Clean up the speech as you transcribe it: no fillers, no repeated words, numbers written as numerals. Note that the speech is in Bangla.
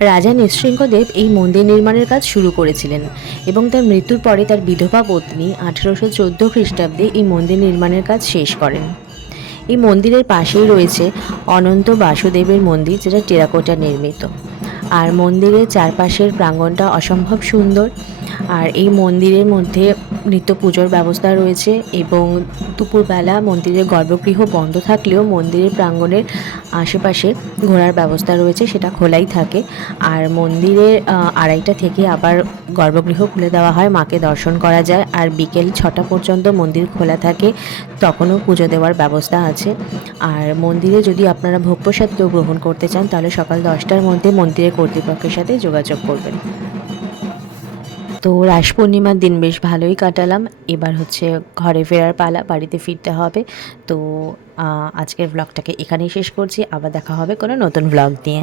রাজা নৃসিংহদেব এই মন্দির নির্মাণের কাজ শুরু করেছিলেন এবং তার মৃত্যুর পরে তার বিধবা পত্নী 1814 খ্রিস্টাব্দে এই মন্দির নির্মাণের কাজ শেষ করেন। এই মন্দিরের পাশেই রয়েছে অনন্ত বাসুদেবের মন্দির, যেটা টেরাকোটা নির্মিত। আর মন্দিরের চারপাশের প্রাঙ্গণটা অসম্ভব সুন্দর। আর এই মন্দিরের মধ্যে নিত্য পুজোর ব্যবস্থা রয়েছে এবং দুপুরবেলা মন্দিরের গর্ভগৃহ বন্ধ থাকলেও মন্দিরের প্রাঙ্গণের আশেপাশে ঘোরার ব্যবস্থা রয়েছে, সেটা খোলাই থাকে। আর মন্দিরের 2:30 থেকে আবার গর্ভগৃহ খুলে দেওয়া হয়, মাকে দর্শন করা যায়। আর বিকেল 6টা পর্যন্ত মন্দির খোলা থাকে, তখনও পুজো দেওয়ার ব্যবস্থা আছে। আর মন্দিরে যদি আপনারা ভোগ প্রসাদ কেউ গ্রহণ করতে চান, তাহলে সকাল 10টার মধ্যে মন্দিরের কর্তৃপক্ষের সাথে যোগাযোগ করবেন। তো রাস পূর্ণিমার দিন বেশ ভালোই কাটালাম। এবার হচ্ছে ঘরে ফেরার পালা, বাড়িতে ফিরতে হবে। তো আজকের ব্লগটাকে এখানেই শেষ করছি। আবার দেখা হবে কোনো নতুন ব্লগ নিয়ে।